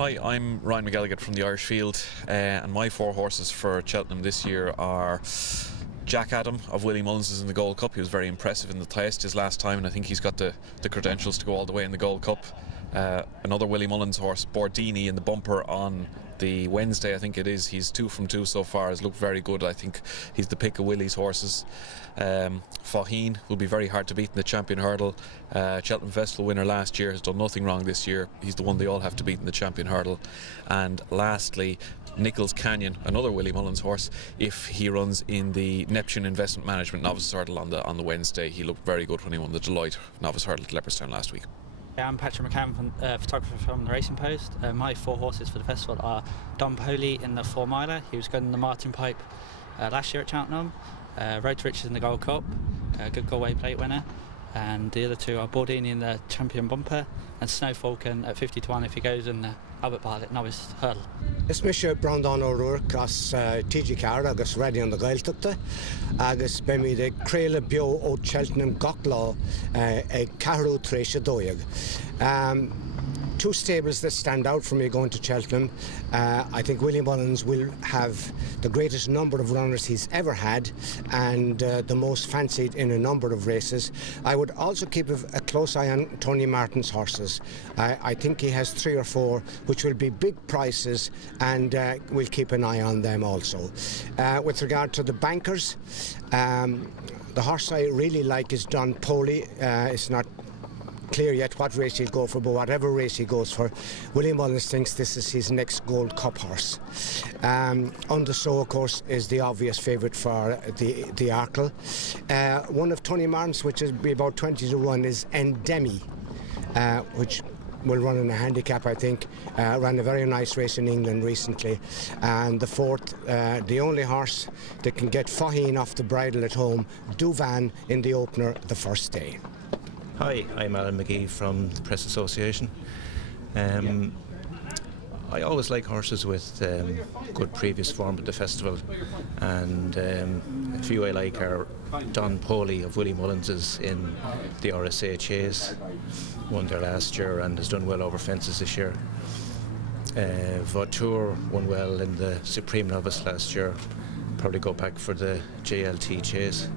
Hi, I'm Ryan McGee from the Irish Field, and my 4 horses for Cheltenham this year are Jack Adam of Willie Mullins in the Gold Cup. He was very impressive in the test his last time, and I think he's got the credentials to go all the way in the Gold Cup. Another Willie Mullins horse, Bordini, in the bumper on the Wednesday, I think it is. He's 2 from 2 so far, has looked very good. I think he's the pick of Willie's horses. Faugheen will be very hard to beat in the Champion Hurdle. Cheltenham Festival winner last year, has done nothing wrong this year. He's the one they all have to beat in the Champion Hurdle. And lastly, Nichols Canyon, another Willie Mullins horse, if he runs in the Neptune Investment Management Novice Hurdle on the Wednesday. He looked very good when he won the Deloitte Novice Hurdle at Leopardstown last week. I'm Patrick McCann, photographer from the Racing Post. My 4 horses for the festival are Don Poli in the 4 miler. He was good in the Martin Pipe last year at Cheltenham. Road to Riches in the Gold Cup, good Galway Plate winner. And the other 2 are Bordini in the Champion Bumper and Snow Falcon at 50 to 1 if he goes in the Albert Bartlett Novice Hurdle. Is mis Brandon O'Rourke as TG Car agus ready on the Gaeltachta agus be mi de Créile bio o Cheltenham Gochlaw Carro Tresha Doig. 2 stables that stand out for me going to Cheltenham. I think Willie Mullins will have the greatest number of runners he's ever had and the most fancied in a number of races. I would also keep a close eye on Tony Martin's horses. I think he has 3 or 4 which will be big prices, and we'll keep an eye on them also. With regard to the bankers, the horse I really like is Don Poli. It's not clear yet what race he'll go for, but whatever race he goes for, Willie Mullins thinks this is his next Gold Cup horse. Undersow, of course, is the obvious favourite for the Arkle. One of Tony Martin's, which is be about 20 to 1, is Endemi, which will run in a handicap, I think. Ran a very nice race in England recently. And the 4th, the only horse that can get Faugheen off the bridle at home, Duvan, in the opener the first day. Hi, I'm Alan McGee from the Press Association. I always like horses with good previous form at the festival, and a few I like are Don Poli of Willie Mullins's in the RSA Chase, won there last year and has done well over fences this year. Vautour won well in the Supreme Novice last year, probably go back for the JLT Chase.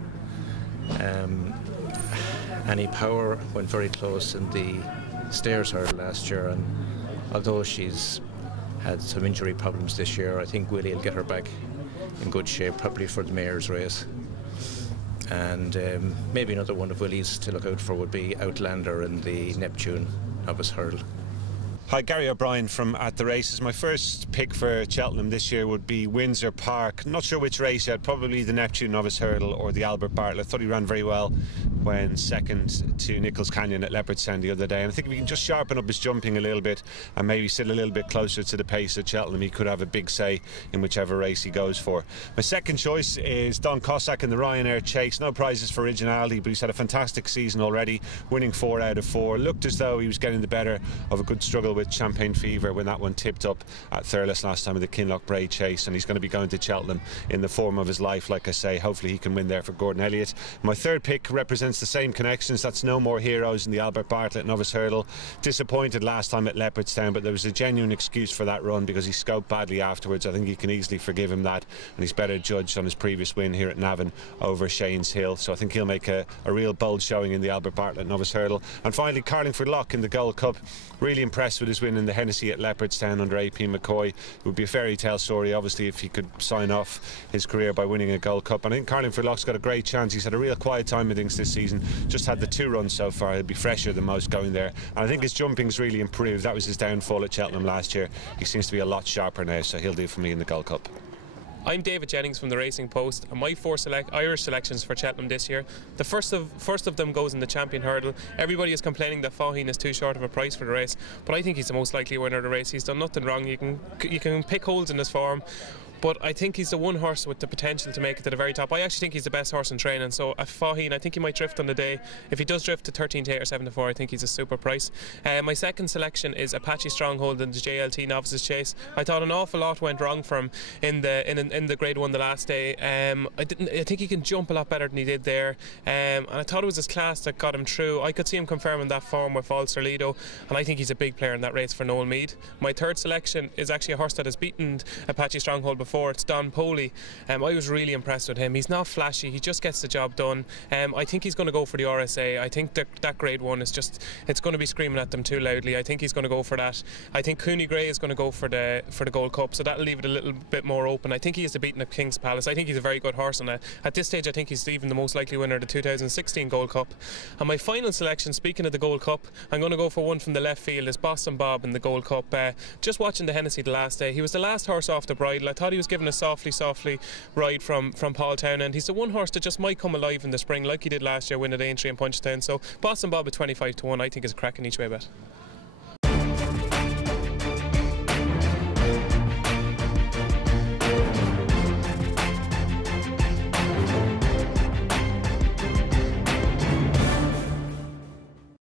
Annie Power went very close in the Stairs Hurdle last year, and although she's had some injury problems this year, I think Willie will get her back in good shape, probably for the Mayor's race. And maybe another one of Willie's to look out for would be Outlander in the Neptune Novice Hurdle. Hi, Gary O'Brien from At The Races. My first pick for Cheltenham this year would be Windsor Park. Not sure which race yet, probably the Neptune Novice Hurdle or the Albert Bartlett. I thought he ran very well when second to Nichols Canyon at Leopardstown the other day, and I think if we can just sharpen up his jumping a little bit and maybe sit a little bit closer to the pace of Cheltenham, he could have a big say in whichever race he goes for. My second choice is Don Cossack in the Ryanair Chase. No prizes for originality, but he's had a fantastic season already, winning 4 out of 4. Looked as though he was getting the better of a good struggle with Champagne Fever when that one tipped up at Thurles last time in the Kinloch Bray Chase, and he's going to be going to Cheltenham in the form of his life. Like I say, hopefully he can win there for Gordon Elliott. My third pick represents the same connections. That's No More Heroes in the Albert Bartlett Novice Hurdle. Disappointed last time at Leopardstown, but there was a genuine excuse for that run because he scoped badly afterwards. I think you can easily forgive him that, and he's better judged on his previous win here at Navan over Shane's Hill, so I think he'll make a real bold showing in the Albert Bartlett Novice Hurdle. And finally, Carlingford Lough in the Gold Cup. Really impressed with his win in the Hennessy at Leopardstown under AP McCoy. It would be a fairy tale story, obviously, if he could sign off his career by winning a Gold Cup. And I think Carlingford Lough's got a great chance. He's had a real quiet time with things this season, just had the 2 runs so far. He'll be fresher than most going there, and I think his jumping's really improved. That was his downfall at Cheltenham last year. He seems to be a lot sharper now, so he'll do for me in the Gold Cup. I'm David Jennings from the Racing Post, and my 4 Irish selections for Cheltenham this year. The first of them goes in the Champion Hurdle. Everybody is complaining that Faugheen is too short of a price for the race, but I think he's the most likely winner of the race. He's done nothing wrong. You can pick holes in his form, but I think he's the one horse with the potential to make it to the very top. I actually think he's the best horse in training, so at Faugheen I think he might drift on the day. If he does drift to 13-8 or 7-4, I think he's a super price. My second selection is Apache Stronghold in the JLT Novices Chase. I thought an awful lot went wrong for him in the Grade 1 the last day. I think he can jump a lot better than he did there, and I thought it was his class that got him through. I could see him confirming that form with False Lido, and I think he's a big player in that race for Noel Meade. My third selection is actually a horse that has beaten Apache Stronghold before. It's Don Poley. I was really impressed with him. He's not flashy, he just gets the job done. I think he's going to go for the RSA. I think that Grade 1 is just, it's going to be screaming at them too loudly. I think he's going to go for that. I think Cooney Gray is going to go for the Gold Cup, so that'll leave it a little bit more open. I think he is the beaten at King's Palace. I think he's a very good horse, and at this stage I think he's even the most likely winner of the 2016 Gold Cup. And my final selection, speaking of the Gold Cup, I'm going to go for one from the left field, is Boston Bob in the Gold Cup. Just watching the Hennessy the last day, he was the last horse off the bridle. I thought he was given a softly ride from Paul Townend. He's the one horse that just might come alive in the spring like he did last year, win at Aintree and Punchestown. So Boston Bob at 25-1 I think is a cracking each way bet.